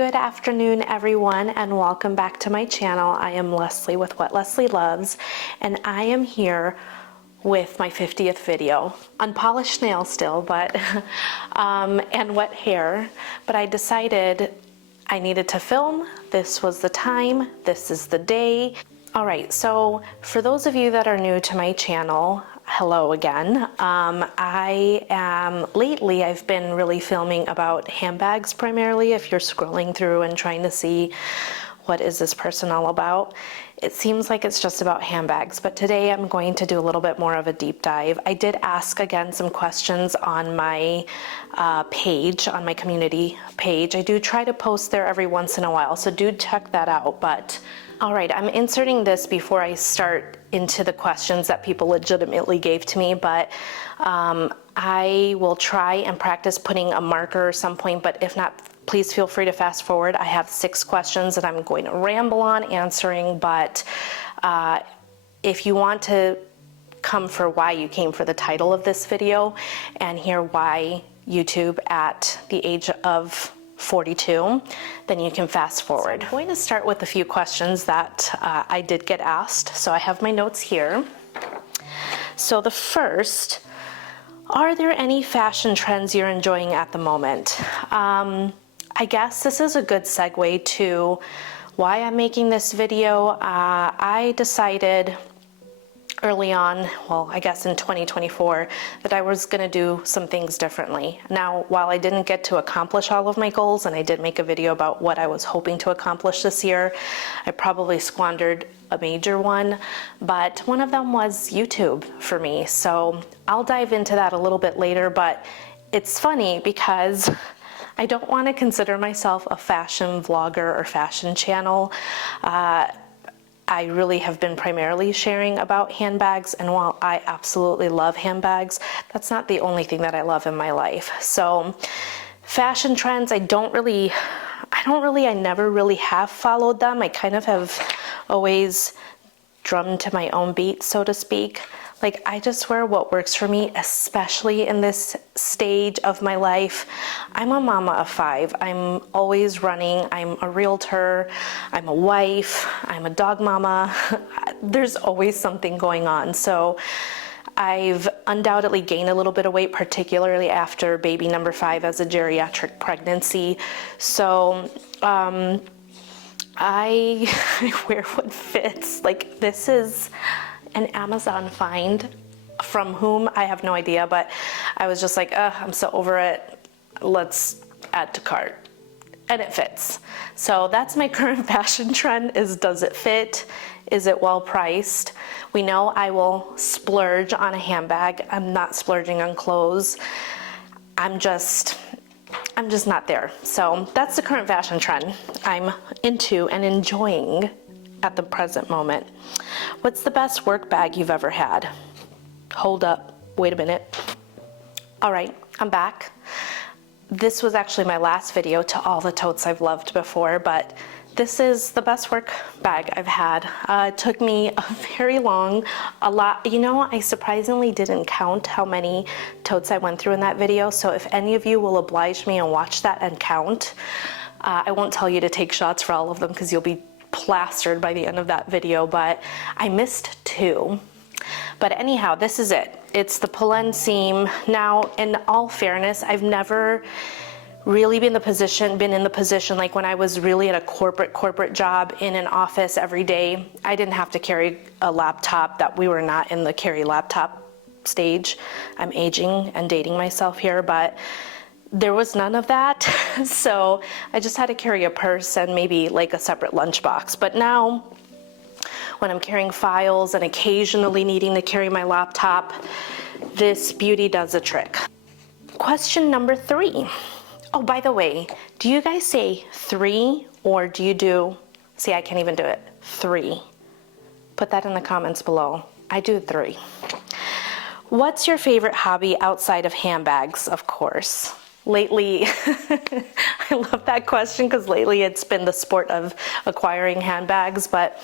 Good afternoon, everyone, and welcome back to my channel. I am Leslye with What Leslye Loves, and I am here with my 50th video. Unpolished nails still, but and wet hair, but I decided I needed to film. This was the time, this is the day. All right, so for those of you that are new to my channel, hello again. Lately I've been really filming about handbags primarily. If you're scrolling through and trying to see what is this person all about, it seems like it's just about handbags, but today I'm going to do a little bit more of a deep dive. I did ask again some questions on my page, on my community page. I do try to post there every once in a while, so do check that out. But all right, I'm inserting this before I start into the questions that people legitimately gave to me, but I will try and practice putting a marker or some point, but if not, please feel free to fast forward. I have 6 questions that I'm going to ramble on answering, but if you want to come for why you came for the title of this video and hear why YouTube at the age of 42, then you can fast forward. So I'm going to start with a few questions that I did get asked. So I have my notes here. So the first, are there any fashion trends you're enjoying at the moment? I guess this is a good segue to why I'm making this video. I decided early on, well, I guess in 2024, that I was gonna do some things differently. Now, while I didn't get to accomplish all of my goals, and I did make a video about what I was hoping to accomplish this year, I probably squandered a major one, but one of them was YouTube for me. So I'll dive into that a little bit later, but it's funny because I don't wanna consider myself a fashion vlogger or fashion channel. I really have been primarily sharing about handbags, and while I absolutely love handbags, that's not the only thing that I love in my life. So fashion trends, I never really have followed them. I kind of have always drummed to my own beat, so to speak. Like, I just wear what works for me, especially in this stage of my life. I'm a mama of 5. I'm always running. I'm a realtor. I'm a wife. I'm a dog mama. There's always something going on. So I've undoubtedly gained a little bit of weight, particularly after baby number 5 as a geriatric pregnancy. So I wear what fits. Like, this is an Amazon find from whom I have no idea, but I was just like, I'm so over it. Let's add to cart. And it fits. So that's my current fashion trend is, does it fit? Is it well priced? We know I will splurge on a handbag. I'm not splurging on clothes. I'm just not there. So that's the current fashion trend I'm into and enjoying at the present moment. What's the best work bag you've ever had? Hold up, wait a minute. All right, I'm back. This was actually my last video to all the totes I've loved before, but this is the best work bag I've had. It took me a very long, a lot. You know, I surprisingly didn't count how many totes I went through in that video, so if any of you will oblige me and watch that and count, I won't tell you to take shots for all of them because you'll be plastered by the end of that video, but I missed 2. But anyhow, this is it. It's the Polen seam. Now, in all fairness, I've never really been in the position like when I was really at a corporate job in an office every day. I didn't have to carry a laptop. That we were not in the carry laptop stage. I'm aging and dating myself here, but there was none of that. So I just had to carry a purse and maybe like a separate lunchbox. But now when I'm carrying files and occasionally needing to carry my laptop, this beauty does a trick. Question number 3. Oh, by the way, do you guys say 3 or do you do, see, I can't even do it, 3? Put that in the comments below. I do 3. What's your favorite hobby outside of handbags, of course? Lately, I love that question because lately it's been the sport of acquiring handbags, but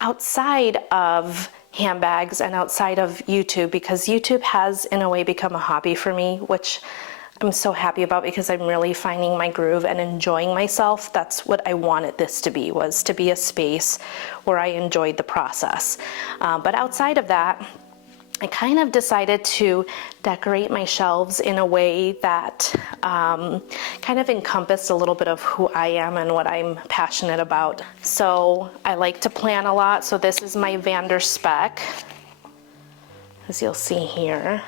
outside of handbags and outside of YouTube, because YouTube has in a way become a hobby for me, which I'm so happy about because I'm really finding my groove and enjoying myself. That's what I wanted this to be, was to be a space where I enjoyed the process. But outside of that, I kind of decided to decorate my shelves in a way that kind of encompassed a little bit of who I am and what I'm passionate about. So I like to plan a lot. So this is my Vanderspec, as you'll see here.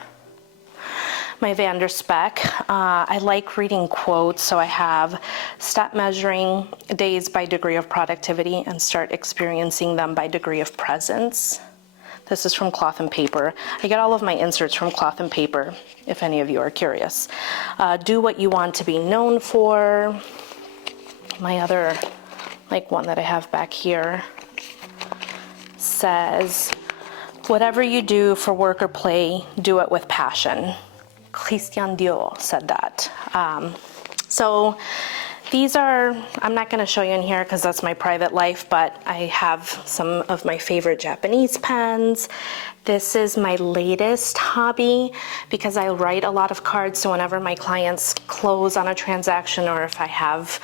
My Vanderspec. I like reading quotes, so I have stop measuring days by degree of productivity and start experiencing them by degree of presence. This is from Cloth and Paper. I get all of my inserts from Cloth and Paper, if any of you are curious. Do what you want to be known for. My other, like one that I have back here, says, whatever you do for work or play, do it with passion. Christian Dior said that. So these are, I'm not going to show you in here because that's my private life, but I have some of my favorite Japanese pens. This is my latest hobby because I write a lot of cards, so whenever my clients close on a transaction, or if I have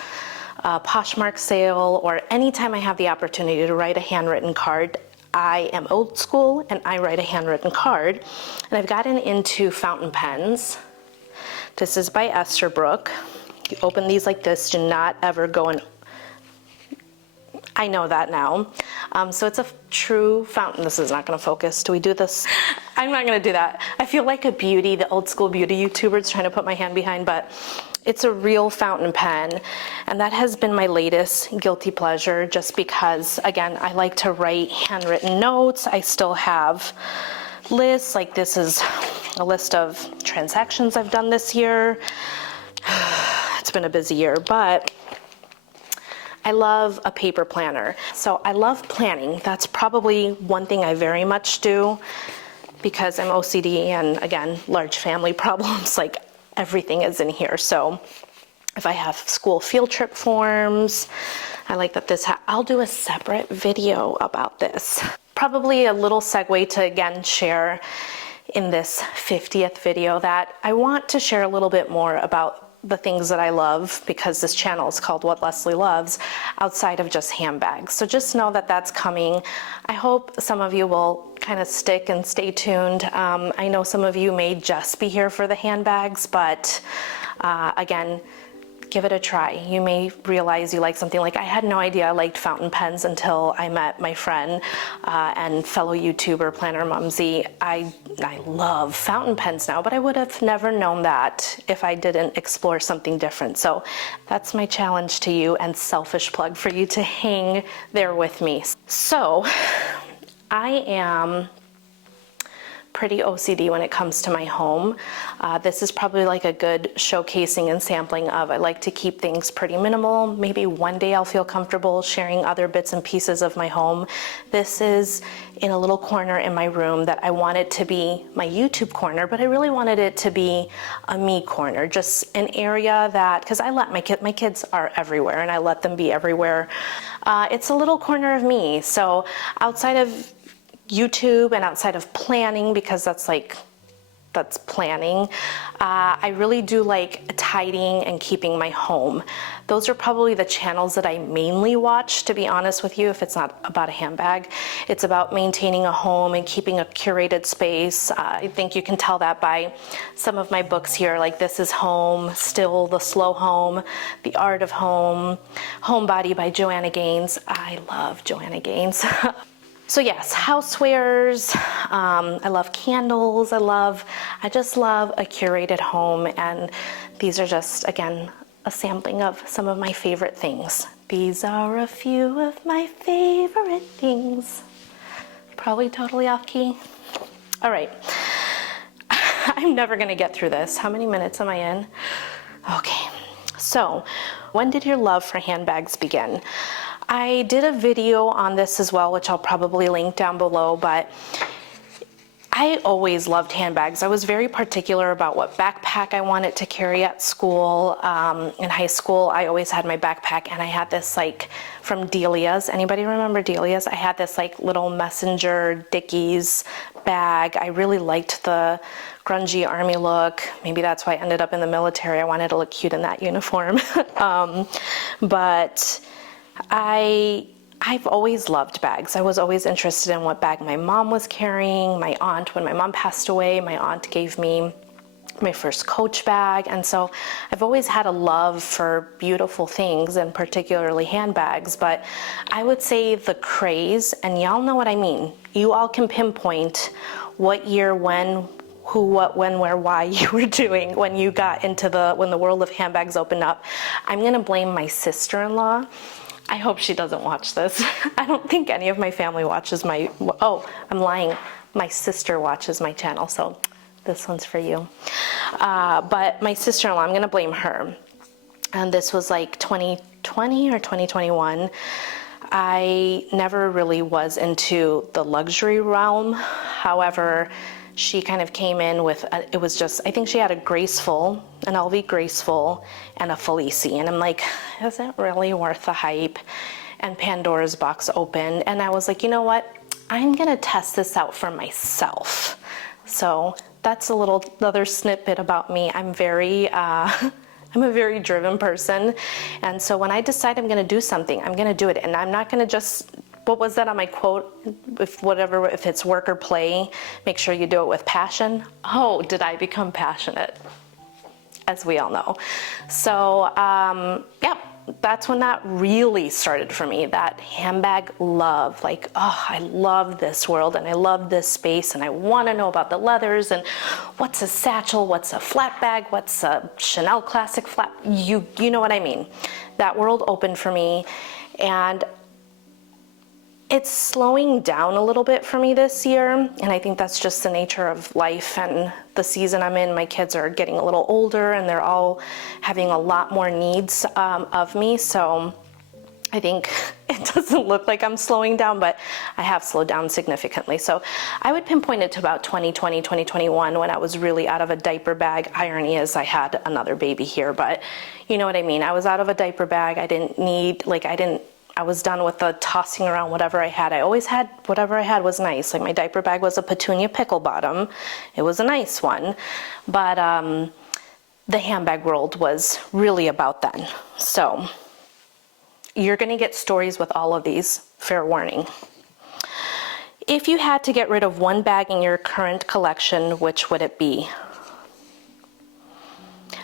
a Poshmark sale, or anytime I have the opportunity to write a handwritten card, I am old school and I write a handwritten card. And I've gotten into fountain pens. This is by Esterbrook. You open these like this, do not ever go and, I know that now. So it's a true fountain. This is not gonna focus. Do we do this? I'm not gonna do that. I feel like a beauty, the old school beauty YouTubers trying to put my hand behind, but it's a real fountain pen. And that has been my latest guilty pleasure, just because, again, I like to write handwritten notes. I still have lists, like this is a list of transactions I've done this year. It's been a busy year, but I love a paper planner. So I love planning. That's probably one thing I very much do because I'm OCD and, again, large family problems, like everything is in here. So if I have school field trip forms, I like that this, I'll do a separate video about this. Probably a little segue to, again, share in this 50th video that I want to share a little bit more about the things that I love, because this channel is called What Leslye Loves, outside of just handbags. So just know that that's coming. I hope some of you will kind of stick and stay tuned. I know some of you may just be here for the handbags, but again, give it a try. You may realize you like something. Like, I had no idea I liked fountain pens until I met my friend and fellow YouTuber Planner Mumsy. I love fountain pens now, but I would have never known that if I didn't explore something different. So that's my challenge to you, and selfish plug for you to hang there with me. So I am pretty OCD when it comes to my home. This is probably like a good showcasing and sampling of, I like to keep things pretty minimal. Maybe one day I'll feel comfortable sharing other bits and pieces of my home. This is in a little corner in my room that I wanted to be my YouTube corner, but I really wanted it to be a me corner, just an area that, because I let my kids are everywhere and I let them be everywhere. It's a little corner of me. So outside of YouTube and outside of planning, because that's planning, I really do like tidying and keeping my home. Those are probably the channels that I mainly watch, to be honest with you. If it's not about a handbag, it's about maintaining a home and keeping a curated space. I think you can tell that by some of my books here, like This Is Home, Still the Slow Home, The Art of Home, Homebody by Joanna Gaines. I love Joanna Gaines. So yes, housewares, I love candles, I just love a curated home, and these are just, again, a sampling of some of my favorite things. These are a few of my favorite things. Probably totally off key. All right, I'm never gonna get through this. How many minutes am I in? Okay, so when did your love for handbags begin? I did a video on this as well, which I'll probably link down below, but I always loved handbags. I was very particular about what backpack I wanted to carry at school. In high school, I always had my backpack, and I had this like from Delia's. Anybody remember Delia's? I had this like little messenger Dickies bag. I really liked the grungy army look. Maybe that's why I ended up in the military. I wanted to look cute in that uniform. But I've always loved bags. I was always interested in what bag my mom was carrying. My aunt, when my mom passed away, my aunt gave me my first Coach bag. And so I've always had a love for beautiful things, and particularly handbags. But I would say the craze, and y'all know what I mean. You all can pinpoint what year, when, who, what, when, where, why you were doing when you got into when the world of handbags opened up. I'm gonna blame my sister-in-law. I hope she doesn't watch this. I don't think any of my family watches oh, I'm lying. My sister watches my channel, so this one's for you. But my sister-in-law, I'm gonna blame her. And this was like 2020 or 2021. I never really was into the luxury realm. However, she kind of came in with, it was just, I think she had a Graceful, an LV Graceful, and a Felici. And I'm like, is it really worth the hype? And Pandora's box opened. And I was like, you know what? I'm gonna test this out for myself. So that's another snippet about me. I'm I'm a very driven person. And so when I decide I'm gonna do something, I'm gonna do it. And I'm not gonna just, what was that on my quote? If it's work or play, make sure you do it with passion. Oh, did I become passionate? As we all know. So, yeah, that's when that really started for me, that handbag love. Like, oh, I love this world and I love this space and I want to know about the leathers and what's a satchel, what's a flat bag, what's a Chanel classic flat, you know what I mean. That world opened for me, and it's slowing down a little bit for me this year, and I think that's just the nature of life and the season I'm in. My kids are getting a little older and they're all having a lot more needs of me, so I think it doesn't look like I'm slowing down, but I have slowed down significantly. So I would pinpoint it to about 2020, 2021 when I was really out of a diaper bag. Irony is I had another baby here, but you know what I mean. I was out of a diaper bag. I was done with the tossing around whatever I had. I always had, whatever I had was nice. Like my diaper bag was a Petunia pickle bottom. It was a nice one. But the handbag world was really about then. So you're gonna get stories with all of these, fair warning. If you had to get rid of one bag in your current collection, which would it be?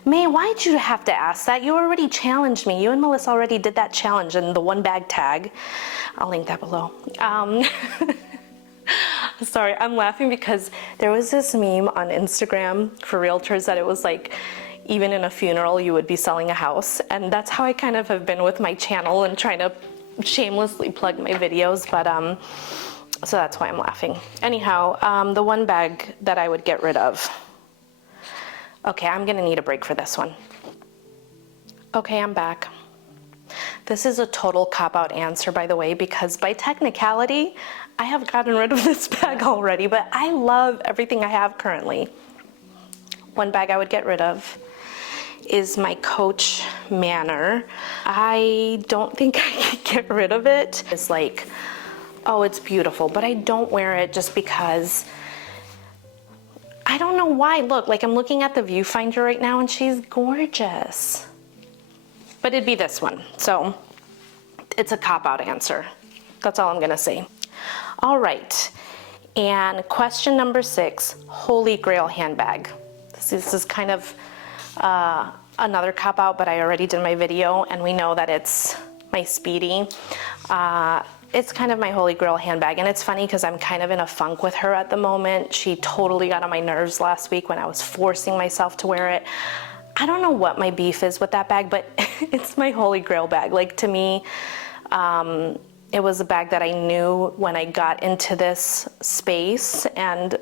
May, why'd you have to ask that? You already challenged me. You and Melissa already did that challenge in the one bag tag. I'll link that below. Sorry, I'm laughing because there was this meme on Instagram for realtors that it was like, even in a funeral, you would be selling a house. And that's how I kind of have been with my channel and trying to shamelessly plug my videos. But so that's why I'm laughing. Anyhow, the one bag that I would get rid of. Okay, I'm gonna need a break for this one. Okay, I'm back. This is a total cop-out answer, by the way, because by technicality, I have gotten rid of this bag already, but I love everything I have currently. One bag I would get rid of is my Coach Manor. I don't think I could get rid of it. It's like, oh, it's beautiful, but I don't wear it just because I don't know why. Look, like I'm looking at the viewfinder right now and she's gorgeous. But it'd be this one. So it's a cop-out answer. That's all I'm gonna say. All right, and question number 6, Holy Grail handbag. This is kind of another cop-out, but I already did my video and we know that it's my Speedy. It's kind of my Holy Grail handbag, and it's funny because I'm kind of in a funk with her at the moment. She totally got on my nerves last week when I was forcing myself to wear it. I don't know what my beef is with that bag, but it's my Holy Grail bag. Like, to me, it was a bag that I knew when I got into this space and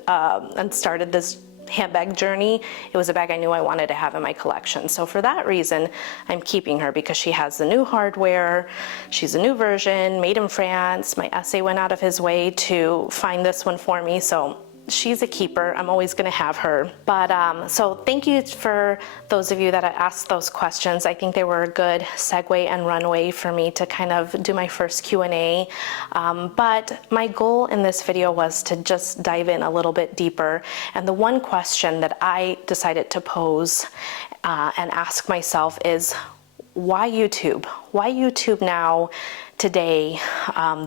started this handbag journey. It was a bag I knew I wanted to have in my collection. So for that reason, I'm keeping her because she has the new hardware. She's a new version, made in France. My essay went out of his way to find this one for me. So she's a keeper. I'm always gonna have her. But so thank you for those of you that asked those questions. I think they were a good segue and runway for me to kind of do my first Q&A. But my goal in this video was to just dive in a little bit deeper. And the one question that I decided to pose and ask myself is, why YouTube? Why YouTube now, today,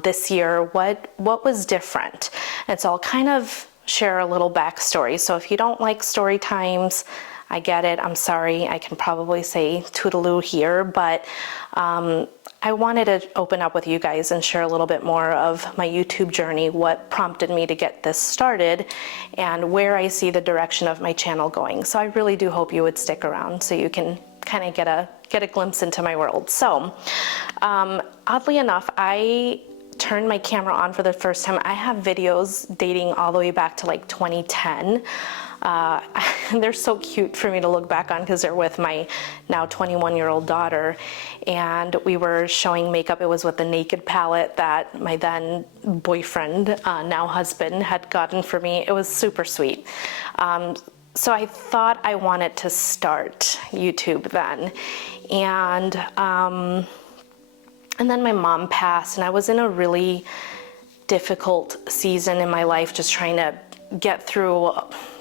this year? What was different? And so I'll kind of share a little backstory. So if you don't like story times, I get it. I'm sorry. I can probably say toodaloo here, but I wanted to open up with you guys and share a little bit more of my YouTube journey, what prompted me to get this started, and where I see the direction of my channel going. So I really do hope you would stick around so you can kind of get a glimpse into my world. So oddly enough, I turned my camera on for the first time. I have videos dating all the way back to like 2010. They're so cute for me to look back on because they're with my now 21-year-old daughter, and we were showing makeup. It was with the Naked palette that my then boyfriend, now husband, had gotten for me. It was super sweet. So I thought I wanted to start YouTube then, and then my mom passed, and I was in a really difficult season in my life, just trying to get through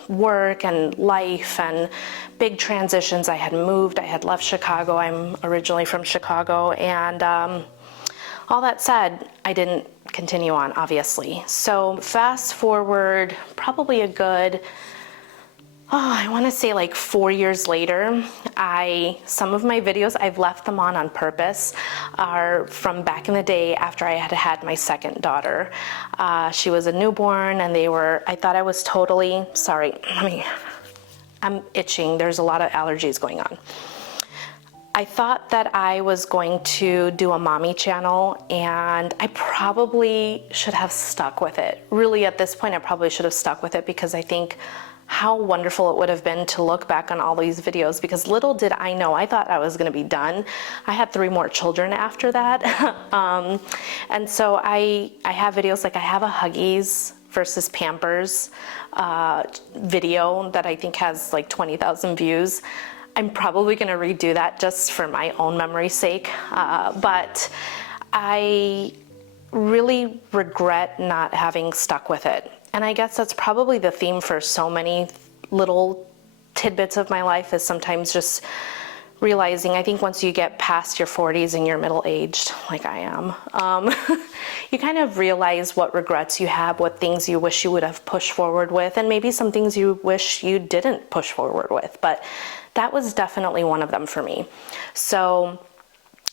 work and life and big transitions. I had moved, I had left Chicago. I'm originally from Chicago, and all that said, I didn't continue on, obviously. So fast forward probably a good, I want to say like 4 years later, some of my videos, I've left them on purpose, are from back in the day after I had had my second daughter. She was a newborn, and I thought I was totally, sorry, I'm itching. There's a lot of allergies going on. I thought that I was going to do a mommy channel, and I probably should have stuck with it. Really, at this point, I probably should have stuck with it, because I think how wonderful it would have been to look back on all these videos, because little did I know, I thought I was going to be done. I had 3 more children after that. And so I have videos, like I have a Huggies versus Pampers video that I think has like 20,000 views. I'm probably going to redo that just for my own memory's sake. But I really regret not having stuck with it. And I guess that's probably the theme for so many little tidbits of my life, is sometimes just realizing, I think once you get past your 40s and you're middle-aged, like I am, you kind of realize what regrets you have, what things you wish you would have pushed forward with, and maybe some things you wish you didn't push forward with. But that was definitely one of them for me. So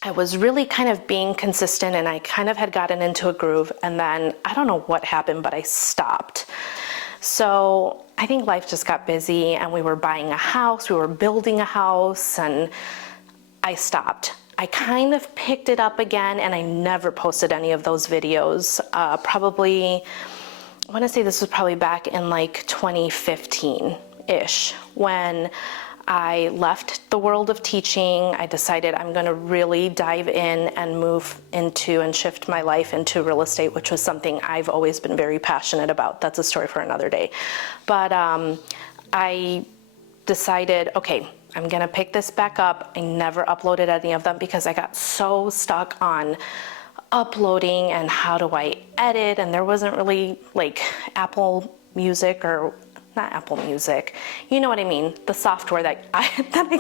I was really kind of being consistent, and I kind of had gotten into a groove, and then I don't know what happened, but I stopped. So I think life just got busy, and we were buying a house, we were building a house, and I stopped. I kind of picked it up again, and I never posted any of those videos. Probably, I want to say this was probably back in like 2015-ish, when I left the world of teaching. I decided I'm going to really dive in and move into and shift my life into real estate, which was something I've always been very passionate about. That's a story for another day. But I decided, okay, I'm going to pick this back up. I never uploaded any of them because I got so stuck on uploading and how do I edit, and there wasn't really like Apple Music, or not Apple Music, you know what I mean, the software that I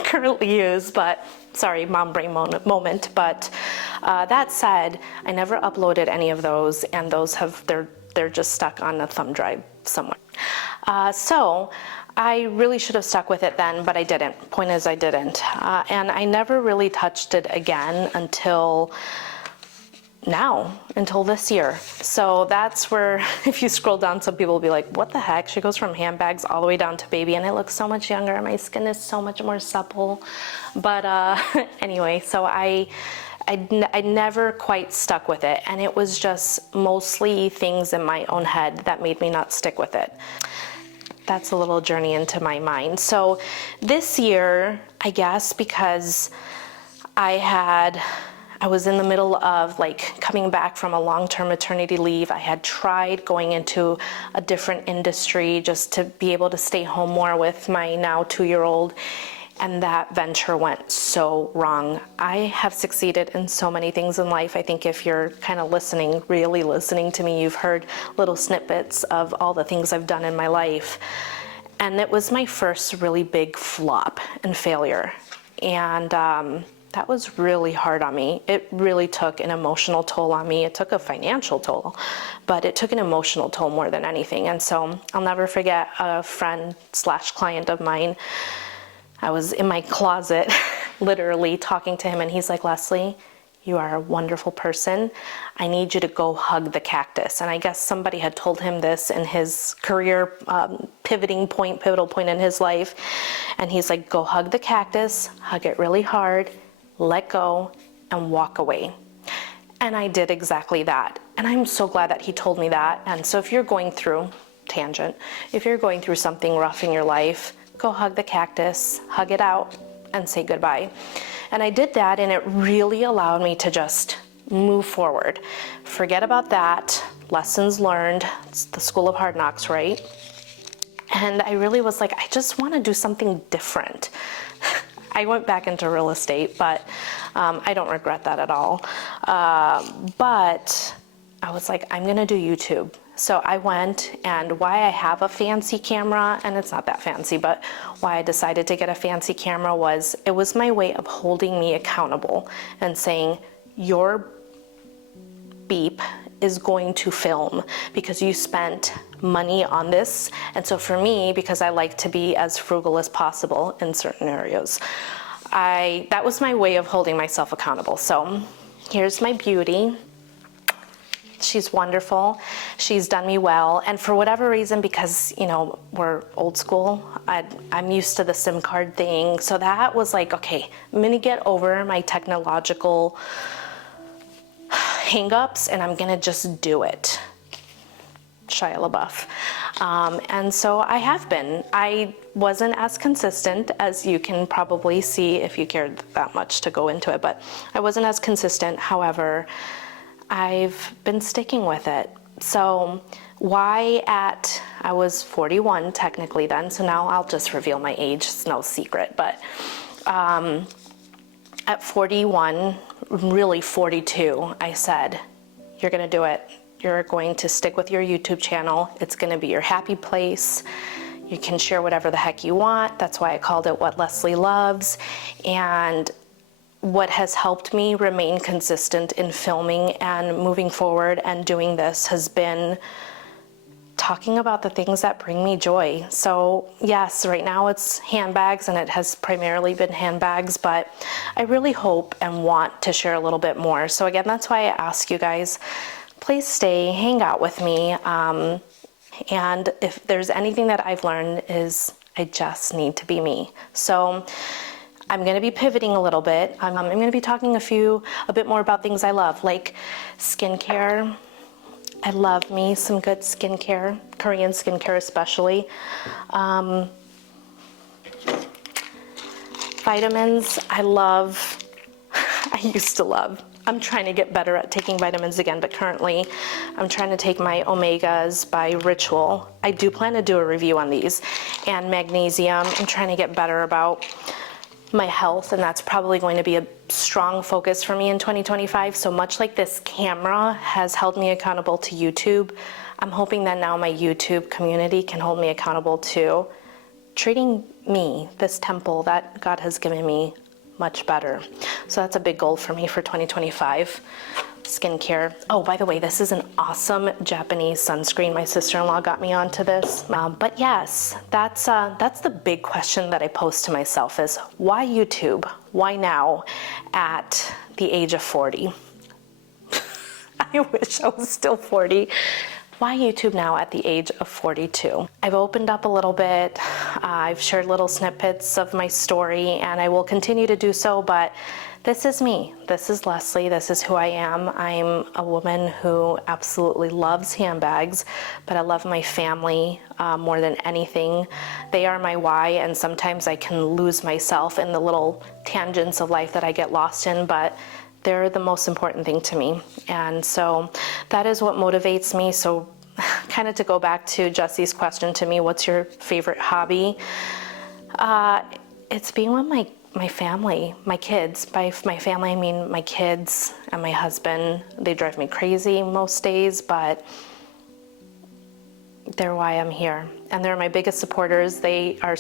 currently use. But sorry, mom brain moment. But that said, I never uploaded any of those, and those they're just stuck on a thumb drive somewhere. So I really should have stuck with it then, but I didn't. Point is, I didn't, and I never really touched it again until now, until this year. So that's where, if you scroll down, some people will be like, what the heck? She goes from handbags all the way down to baby, and I look so much younger. My skin is so much more supple. But anyway, so I never quite stuck with it, and it was just mostly things in my own head that made me not stick with it. That's a little journey into my mind. So this year, I guess because I had I was in the middle of like coming back from a long-term maternity leave. I had tried going into a different industry just to be able to stay home more with my now 2-year-old. And that venture went so wrong. I have succeeded in so many things in life. I think if you're kind of listening, really listening to me, you've heard little snippets of all the things I've done in my life. And it was my first really big flop and failure. And that was really hard on me. It really took an emotional toll on me. It took a financial toll, but it took an emotional toll more than anything. And so I'll never forget a friend/client of mine. I was in my closet, literally talking to him, and he's like, "Leslye, you are a wonderful person. I need you to go hug the cactus." And I guess somebody had told him this in his career pivotal point in his life. And he's like, "Go hug the cactus, hug it really hard, let go, and walk away." And I did exactly that. And I'm so glad that he told me that. And so if you're going through, if you're going through something rough in your life, go hug the cactus, hug it out, and say goodbye. And I did that, and it really allowed me to just move forward. Forget about that. Lessons learned. It's the school of hard knocks, right? And I really was like, I just want to do something different. I went back into real estate, but I don't regret that at all. But I was like, I'm going to do YouTube. So I went, and why I have a fancy camera, and it's not that fancy, but why I decided to get a fancy camera was, it was my way of holding me accountable and saying, your beep is going to film because you spent money on this. And so for me, because I like to be as frugal as possible in certain areas, that was my way of holding myself accountable. So here's my beauty. She's wonderful. She's done me well. And for whatever reason, because, you know, we're old school, I'm used to the SIM card thing. So that was like, okay, I'm going to get over my technological hang-ups, and I'm going to just do it. Shia LaBeouf. And so I have been. I wasn't as consistent as you can probably see if you cared that much to go into it, but I wasn't as consistent. However, I've been sticking with it. So I was 41 technically then, so now I'll just reveal my age, it's no secret, but at 41, really 42, I said, you're gonna do it. You're going to stick with your YouTube channel. It's gonna be your happy place. You can share whatever the heck you want. That's why I called it What Leslye Loves. And what has helped me remain consistent in filming and moving forward and doing this has been talking about the things that bring me joy. So yes, right now it's handbags, and it has primarily been handbags, but I really hope and want to share a little bit more. So again, that's why I ask you guys, please stay, hang out with me. And if there's anything that I've learned is I just need to be me. So I'm going to be pivoting a little bit. I'm going to be talking a bit more about things I love, like skincare. I love me some good skincare, Korean skincare especially. Vitamins, I used to love. I'm trying to get better at taking vitamins again, but currently I'm trying to take my omegas by Ritual. I do plan to do a review on these. And magnesium, I'm trying to get better about my health, and that's probably going to be a strong focus for me in 2025. So much like this camera has held me accountable to YouTube, I'm hoping that now my YouTube community can hold me accountable to treating me, this temple that God has given me, much better. So that's a big goal for me for 2025. Skincare. Oh, by the way, this is an awesome Japanese sunscreen. My sister-in-law got me onto this. But yes, that's the big question that I pose to myself is, why YouTube? Why now at the age of 40? I wish I was still 40. Why YouTube now at the age of 42? I've opened up a little bit. I've shared little snippets of my story, and I will continue to do so, but this is me. This is Leslye. This is who I am. I'm a woman who absolutely loves handbags, but I love my family more than anything. They are my why, and sometimes I can lose myself in the little tangents of life that I get lost in, but they're the most important thing to me. And so that is what motivates me. So kind of to go back to Jesse's question to me, what's your favorite hobby? It's being with my family, my kids. By my family, I mean my kids and my husband. They drive me crazy most days, but they're why I'm here. And they're my biggest supporters. They are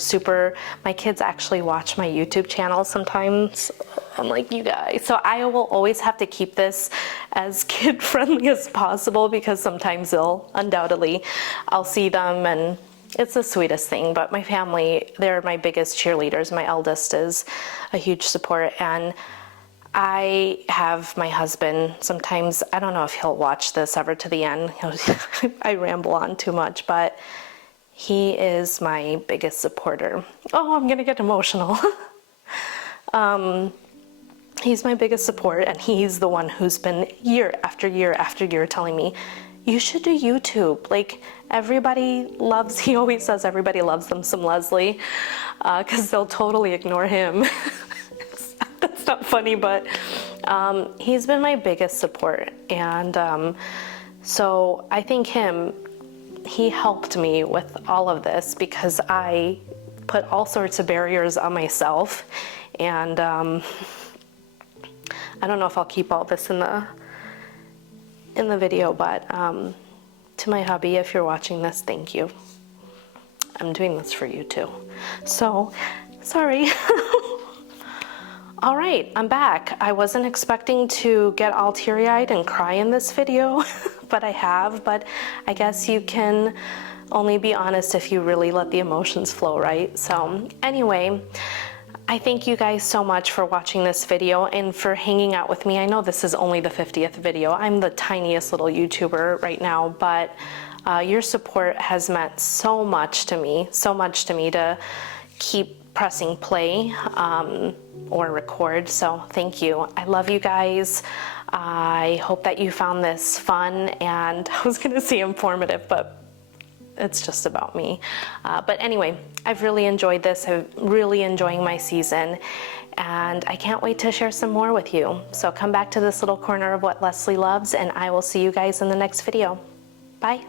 my kids actually watch my YouTube channel sometimes. I'm like, you guys. So I will always have to keep this as kid friendly as possible, because sometimes I'll see them and it's the sweetest thing. But my family, they're my biggest cheerleaders. My eldest is a huge support. And I have my husband, sometimes, I don't know if he'll watch this ever to the end. I ramble on too much, but he is my biggest supporter. Oh, I'm gonna get emotional. He's my biggest support, and he's the one who's been year after year after year telling me, you should do YouTube. Like, he always says everybody loves them some Leslye, because they'll totally ignore him. That's not funny, but he's been my biggest support. And so I think he helped me with all of this, because I put all sorts of barriers on myself. And I don't know if I'll keep all this in the video, but to my hubby, if you're watching this, thank you. I'm doing this for you too. So, sorry. All right, I'm back. I wasn't expecting to get all teary-eyed and cry in this video, but I have. But I guess you can only be honest if you really let the emotions flow, right? So anyway, I thank you guys so much for watching this video and for hanging out with me. I know this is only the 50th video. I'm the tiniest little YouTuber right now, but your support has meant so much to me to keep pressing play or record. So thank you. I love you guys. I hope that you found this fun, and I was gonna say informative, but it's just about me. But anyway, I've really enjoyed this. I'm really enjoying my season, and I can't wait to share some more with you. So come back to this little corner of what Leslye loves, and I will see you guys in the next video. Bye.